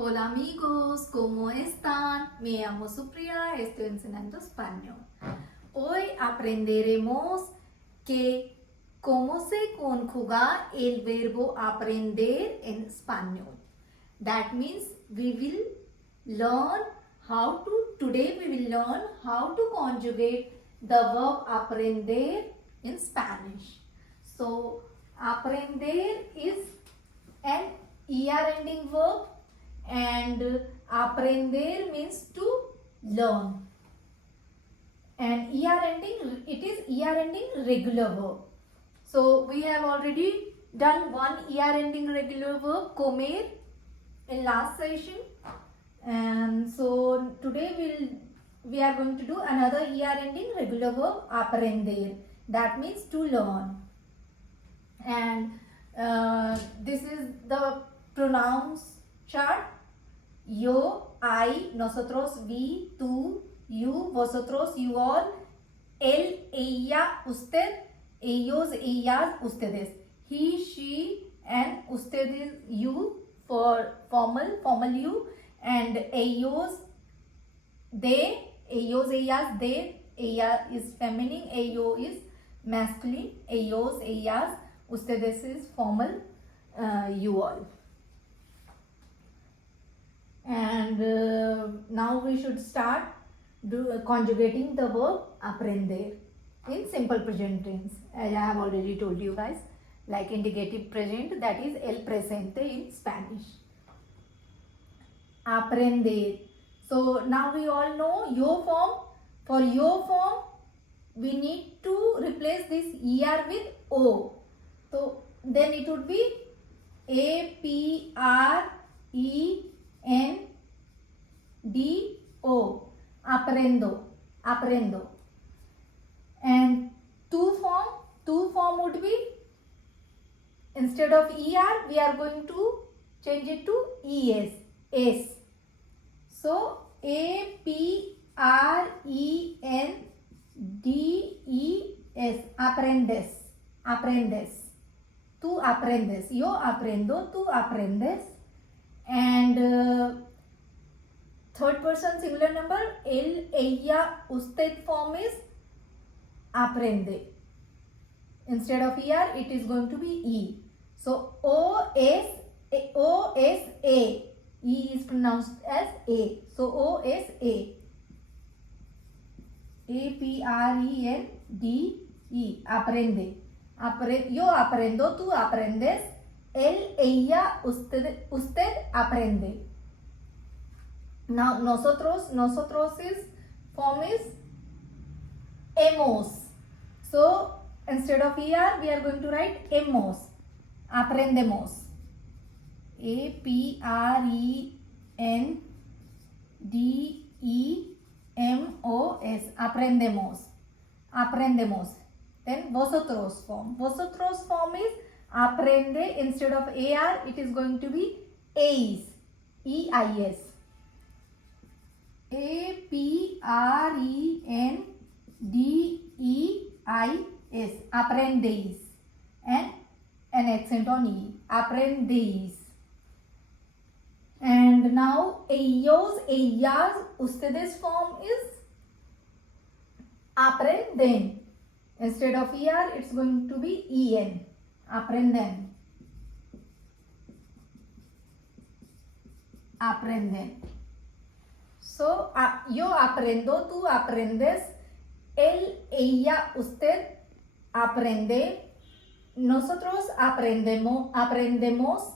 Hola amigos, ¿cómo están? Me llamo Supriya, estoy enseñando español. Hoy aprenderemos que cómo se conjuga el verbo aprender en español. That means today we will learn how to conjugate the verb aprender in Spanish. So, aprender is an ER ending verb and aprender means to learn, and it is ER ending regular verb. So we have already done one ER ending regular verb, comer, in last session, and so today we are going to do another ER ending regular verb, aprender, that means to learn. And this is the pronouns chart: yo, I, nosotros, we, tú, you, vosotros, you all, él, ella, usted, ellos, ellas, ustedes, he, she, and ustedes, you for formal you, and ellos, they, ellos, ellas, they, ella is feminine, ello is masculine, ellos, ellas, ustedes is formal, you all. And now we should start conjugating the verb aprender in simple present tense, as I have already told you guys, like indicative present, that is el presente in Spanish. Aprender. So now we all know yo form. For yo form, we need to replace this er with o. So then it would be aprendo, aprendo. And tu form would be, instead of er we are going to change it to es. So aprendes, aprendes. Tú aprendes, yo aprendo, tú aprendes. And third person singular number, él, ella, usted form is aprende. Instead of er, it is going to be e. So o-s-a. E is pronounced as a. So o-s-a. A-P-R-E-N-D-E. Aprende. Yo aprendo, tú aprendes, él, ella, usted aprende. Now nosotros is form is hemos. So instead of er we are going to write hemos. Aprendemos. A-P-R-E-N-D-E-M-O-S. Aprendemos. Then vosotros form is aprende. Instead of ar it is going to be eis. E-I-S. A-P-R-E-N-D-E-I-S. Aprendeis. And an accent on E. Aprendeis. And now ellos, ellas, ustedes form is aprenden. Instead of er, it's going to be en. Aprenden. Aprenden. So, yo aprendo, tú aprendes, él, ella, usted aprende, nosotros aprendemos,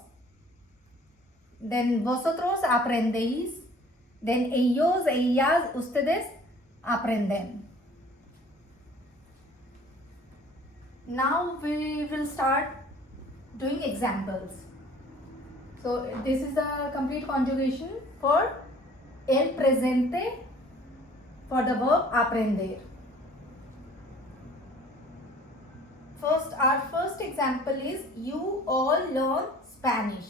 then vosotros aprendéis, then ellos, ellas, ustedes aprenden. Now we will start doing examples. So this is the complete conjugation for el presente for the verb aprender. Our first example is you all learn Spanish.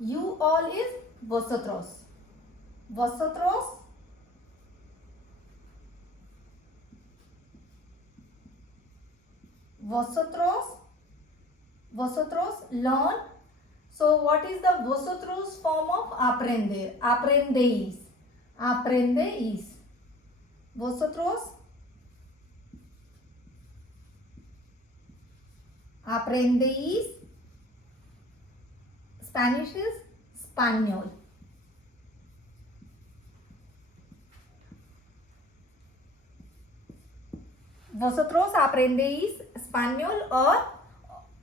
You all is vosotros. Vosotros learn So what is the vosotros form of aprender? Aprendéis. Aprendéis. Vosotros. Aprendéis. Spanish is español. Vosotros aprendéis español,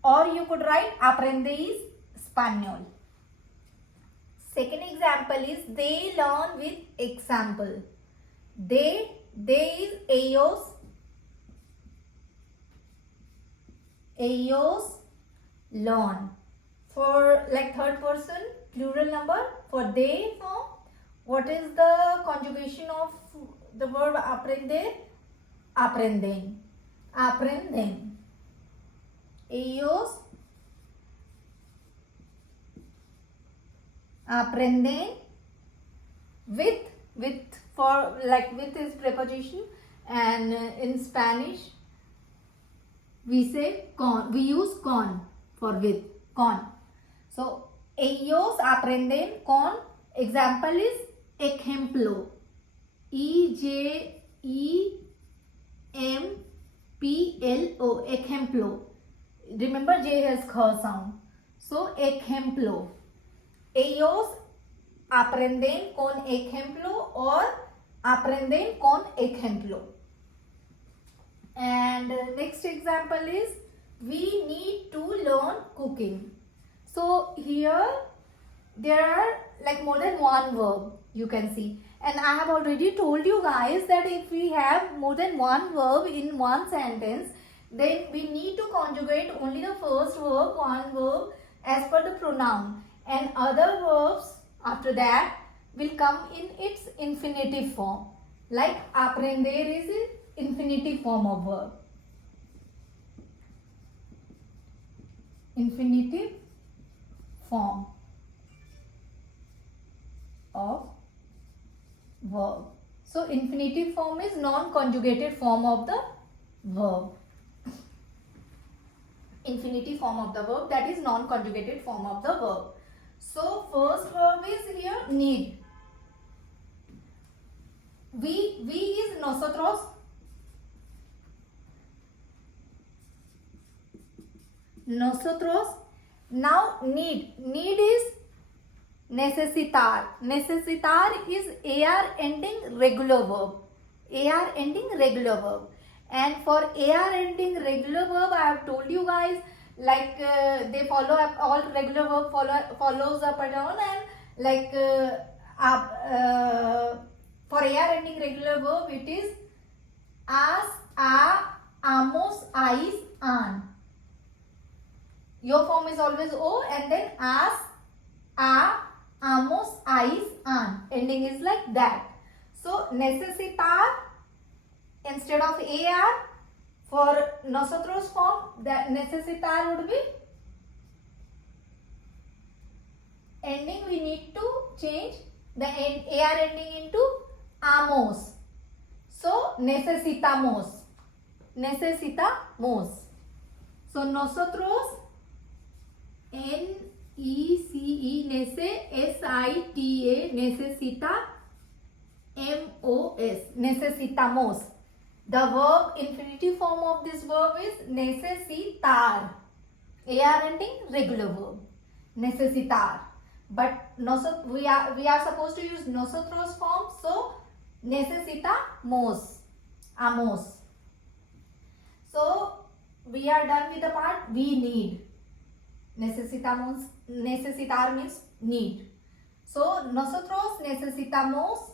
or you could write aprendéis español. Second example is they learn with example. They is ellos learn. For like third person plural number, for they form, what is the conjugation of the verb aprender? Aprenden. Aprenden. Ellos aprenden with for like with is preposition, and in Spanish we say con, we use con for with, con. So ellos aprenden con, example is ejemplo. EJEMPLO, ejemplo. Remember J has kh sound. So ejemplo. Ellos aprenden con ejemplo or aprenden con ejemplo. And next example is we need to learn cooking. So here there are like more than one verb you can see, and I have already told you guys that if we have more than one verb in one sentence, then we need to conjugate only the first verb, one verb, as per the pronoun, and other verbs after that will come in its infinitive form. Like aprender is an infinitive form of verb. Infinitive form of verb. So infinitive form is non-conjugated form of the verb. Infinitive form of the verb, that is non-conjugated form of the verb. So first verb is here need. We is nosotros. Nosotros. Now need is necesitar. Necesitar is AR ending regular verb. AR ending regular verb. And for AR ending regular verb, I have told you guys, like they follow up, all regular verb follows up and down, and like for AR ending regular verb it is as, a, amos, ais, an. Your form is always O, and then as, a, amos, ais, an. Ending is like that. So necesitar instead of AR, for nosotros form, that necesitar would be ending. We need to change the AR ending into amos. So necesitamos. Necesitamos. So nosotros, NECE, nece, SITA, necesita, MOS, necesitamos. The verb, infinitive form of this verb is necesitar. AR ending regular verb. Necesitar. But we are supposed to use nosotros form, so necesitamos. Amos. So we are done with the part we need. Necesitamos, necesitar means need. So nosotros necesitamos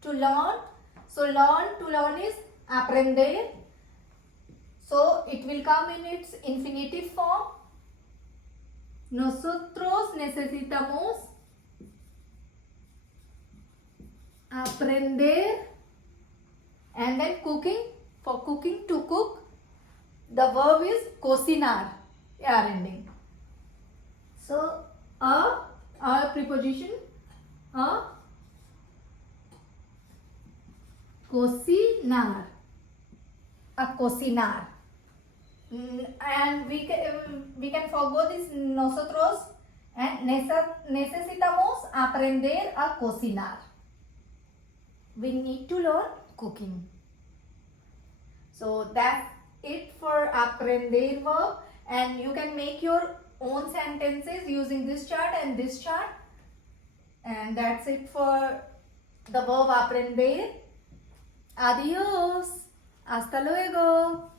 to learn. So to learn is aprender. So it will come in its infinitive form. Nosotros necesitamos aprender. And then cooking. For cooking, to cook, the verb is cocinar. AR ending. So a preposition, a, cocinar. A cocinar. And we can forgo this nosotros and necesitamos aprender a cocinar. We need to learn cooking. So that's it for aprender verb, and you can make your own sentences using this chart and this chart. And that's it for the verb aprender. Adios. Hasta luego.